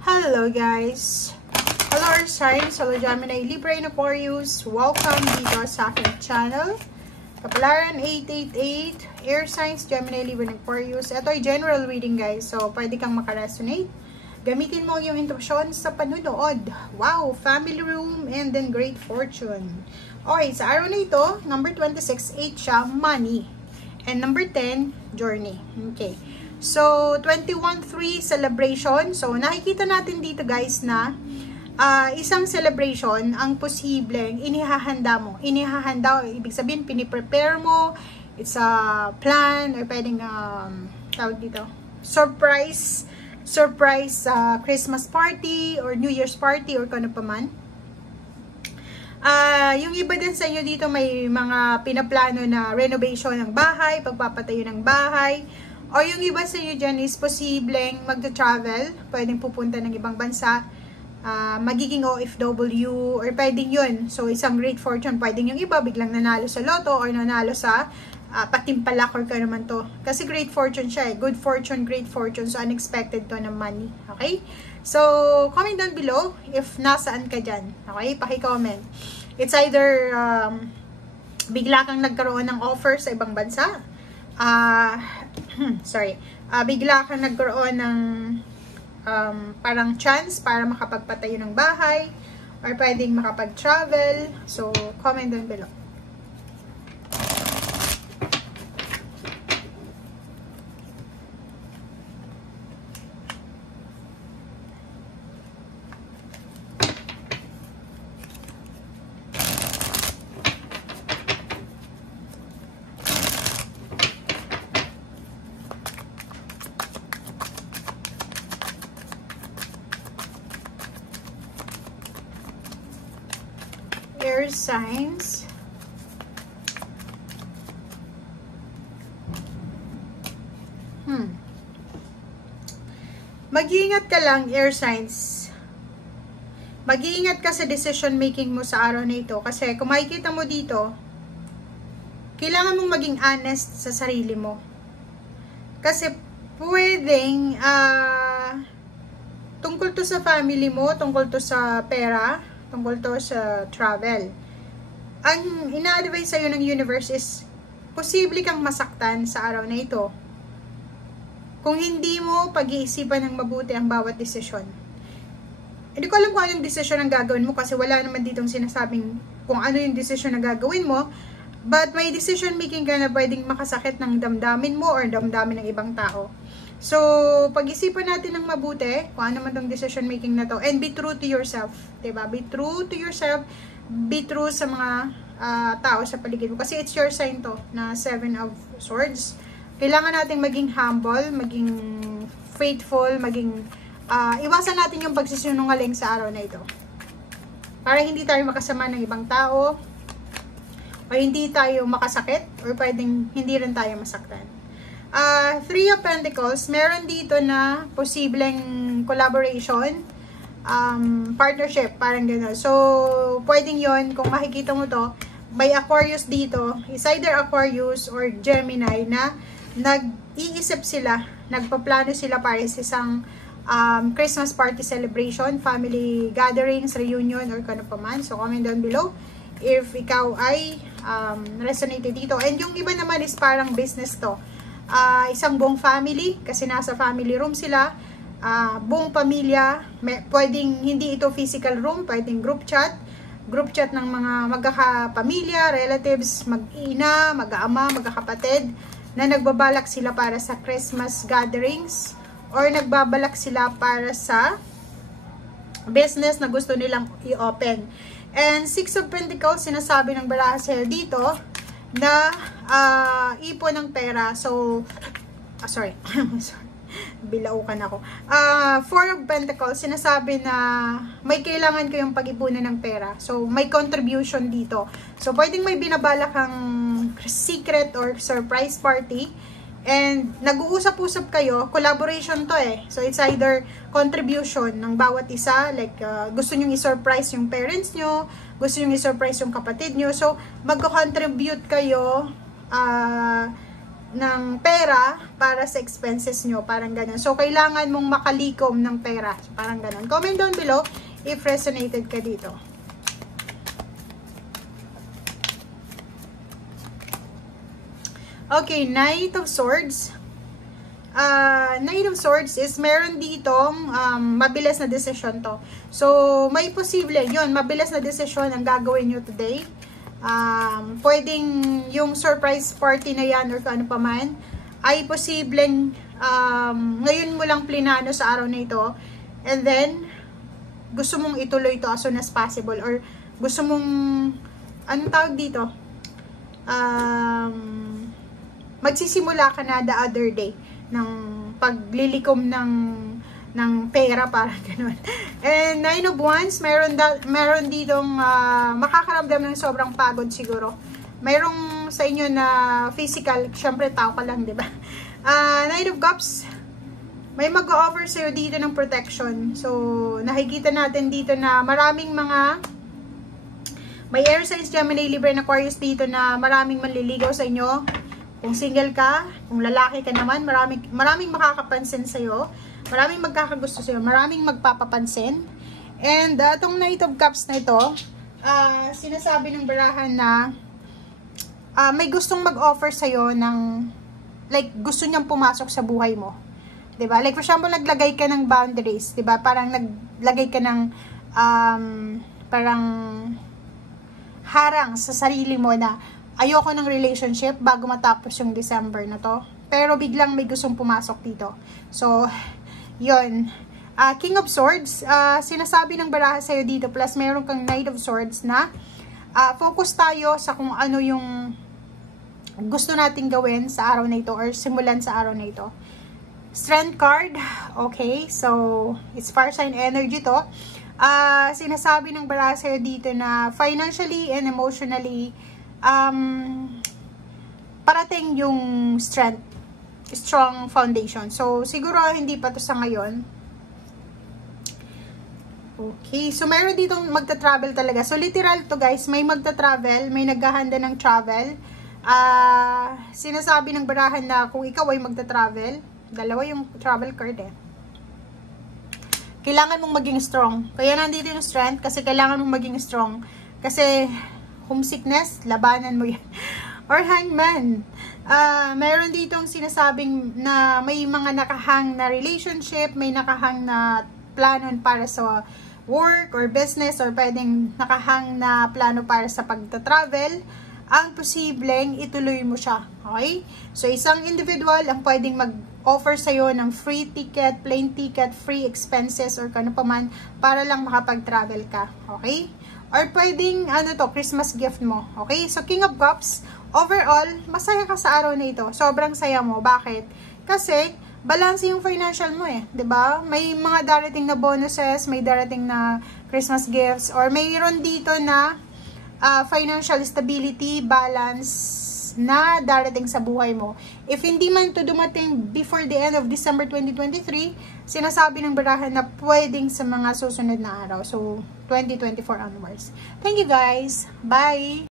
Hello guys! Hello Earth Signs, hello Gemini, Libra, and Aquarius. Welcome dito sa aking channel. Kapalaran 888, Air Signs, Gemini, Libra, and Aquarius. Ito ay general reading guys, so pwede kang makaresonate. Gamitin mo yung intuition sa panunood. Wow! Family room and then great fortune. Okay, sa araw na ito, number 26, 8 siya, money. And number 10, journey. Okay. So, 21-3 celebration. So, nakikita natin dito guys na isang celebration ang posibleng inihahanda mo. Inihahanda, ibig sabihin, piniprepare mo. It's a plan or pwedeng, tawag dito, surprise Christmas party or New Year's party or kano pa man. Yung iba din sa inyo dito may mga pinaplano na renovation ng bahay, pagpapatayo ng bahay. O yung iba sa inyo dyan is posibleng magta-travel, pwedeng pupunta ng ibang bansa, magiging OFW, or pwedeng yun. So, isang great fortune, pwedeng yung iba biglang nanalo sa loto or nanalo sa patimpalak or kaya naman to. Kasi great fortune siya eh. Good fortune, great fortune. So, unexpected to na money. Okay? So, comment down below if nasaan ka dyan. Okay? Paki-comment. It's either bigla kang nagkaroon ng offer sa ibang bansa. Bigla kang nagkaroon ng parang chance para makapagpatayo ng bahay or pwedeng makapag-travel. So, comment down below. Air signs. Mag-iingat ka lang, air signs. Mag-iingat ka sa decision making mo sa araw na ito. Kasi kung makikita mo dito, kailangan mong maging honest sa sarili mo. Kasi pwedeng tungkol to sa family mo, tungkol to sa pera, tungkol to sa travel. Ang ina-advise sa'yo ng universe is posible kang masaktan sa araw na ito kung hindi mo pag-iisipan ng mabuti ang bawat desisyon. Hindi ko alam kung anong desisyon ang gagawin mo kasi wala naman ditong sinasabing kung ano yung desisyon na gagawin mo, but may decision making ka na pwedeng makasakit ng damdamin mo or damdamin ng ibang tao. So, pag-isipan natin ng mabuti kung ano man tong decision making na to, and be true to yourself, diba? Be true to yourself, be true sa mga tao sa paligid mo. Kasi it's your sign to, na 7 of Swords. Kailangan natin maging humble, maging faithful, maging, iwasan natin yung pagsisinungaling sa araw na ito. Para hindi tayo makasama ng ibang tao, o hindi tayo makasakit, or pwedeng hindi rin tayo masaktan. 3 of Pentacles, meron dito na posibleng collaboration, partnership, parang gano'n. So, pwedeng yon kung makikita mo to, may Aquarius dito, is either Aquarius or Gemini na nag-iisip sila, nagpaplano sila para sa isang Christmas party celebration, family gatherings, reunion, or kano pa man. So, comment down below if ikaw ay resonated dito. And yung iba naman is parang business to. Isang buong family, kasi nasa family room sila, buong pamilya, pwedeng hindi ito physical room, pwedeng group chat ng mga magkakapamilya, relatives, mag-ina, mag-ama, magkakapatid, na nagbabalak sila para sa Christmas gatherings, or nagbabalak sila para sa business na gusto nilang i-open. And 6 of Pentacles, sinasabi ng Barasel dito, na ipon ng pera. So, sorry. Bilaukan ako. 4 of Pentacles, sinasabi na may kailangan kayong pag-ipunan ng pera. So, may contribution dito. So, pwedeng may binabalak kang secret or surprise party. And, nag-uusap-usap kayo. Collaboration to eh. So, it's either contribution ng bawat isa. Like, gusto nyong i-surprise yung parents nyo. Gusto nyong i-surprise yung kapatid nyo. So, mag-contribute kayo pera para sa expenses nyo, parang ganun. So, kailangan mong makalikom ng pera, parang ganun. Comment down below if resonated ka dito. Okay, Knight of Swords. Knight of Swords is meron ditong mabilis na desisyon to. So, may posible yun, mabilis na desisyon ang gagawin nyo today. Pwedeng yung surprise party na yan or kung ano pa man, ay posibleng ngayon mo lang plinano sa araw na ito. And then, gusto mong ituloy ito as soon as possible. Or gusto mong, anong tawag dito? Magsisimula ka na the other day ng paglilikom ng pera, para gano'n. And 9 of Wands, meron ditong makakaramdam ng sobrang pagod siguro. Mayroong sa inyo na physical, syempre tao ka lang, di ba? 9 of Cups, may mag-o-offer sa'yo dito ng protection. So, nakikita natin dito na maraming may air signs, Gemini, Libra, and Aquarius dito na maraming manliligaw sa inyo. Kung single ka, kung lalaki ka naman, maraming makakapansin sa'yo, maraming magkakagusto sa'yo, maraming magpapapansin. And itong Knight of Cups na ito, sinasabi ng barahan na may gustong mag-offer sa'yo ng, like, gusto niyang pumasok sa buhay mo. Diba? Like, for example, naglagay ka ng boundaries, diba? Parang naglagay ka ng, parang harang sa sarili mo na, ayoko ng relationship bago matapos yung December na to. Pero biglang may gustong pumasok dito. So, yun. King of Swords, sinasabi ng baraha sa'yo dito, plus meron kang Knight of Swords na focus tayo sa kung ano yung gusto nating gawin sa araw na ito or simulan sa araw na ito. Strength card, okay. So, it's fire sign energy to. Sinasabi ng baraha sa'yo dito na financially and emotionally, parating yung strong foundation. So, siguro hindi pa to sa ngayon. Okay, so meron ditong magta-travel talaga. So, literal to guys, may magta-travel, may naghahanda ng travel. Sinasabi ng barahan na kung ikaw ay magta-travel, dalawa yung travel card eh. Kailangan mong maging strong. Kaya nandito yung strength, kasi kailangan mong maging strong. Kasi, homesickness, labanan mo yan. Or hangman. Meron ditong sinasabing na may mga nakahang na relationship, may nakahang na plano para sa work or business, or pwedeng nakahang na plano para sa pagta-travel. Ang posibleng ituloy mo siya. Okay? So, isang individual ang pwedeng mag-offer sa'yo ng free ticket, plane ticket, free expenses, or kano pa man, para lang makapag-travel ka. Okay? Or pwedeng, Christmas gift mo. Okay? So, King of Cups, overall, masaya ka sa araw na ito. Sobrang saya mo. Bakit? Kasi, balance yung financial mo eh. 'Di ba? May mga darating na bonuses, may darating na Christmas gifts, or mayroon dito na financial stability, balance na darating sa buhay mo. If hindi man ito dumating before the end of December 2023, sinasabi ng barahan na pwedeng sa mga susunod na araw. So, 2024 onwards. Thank you guys. Bye!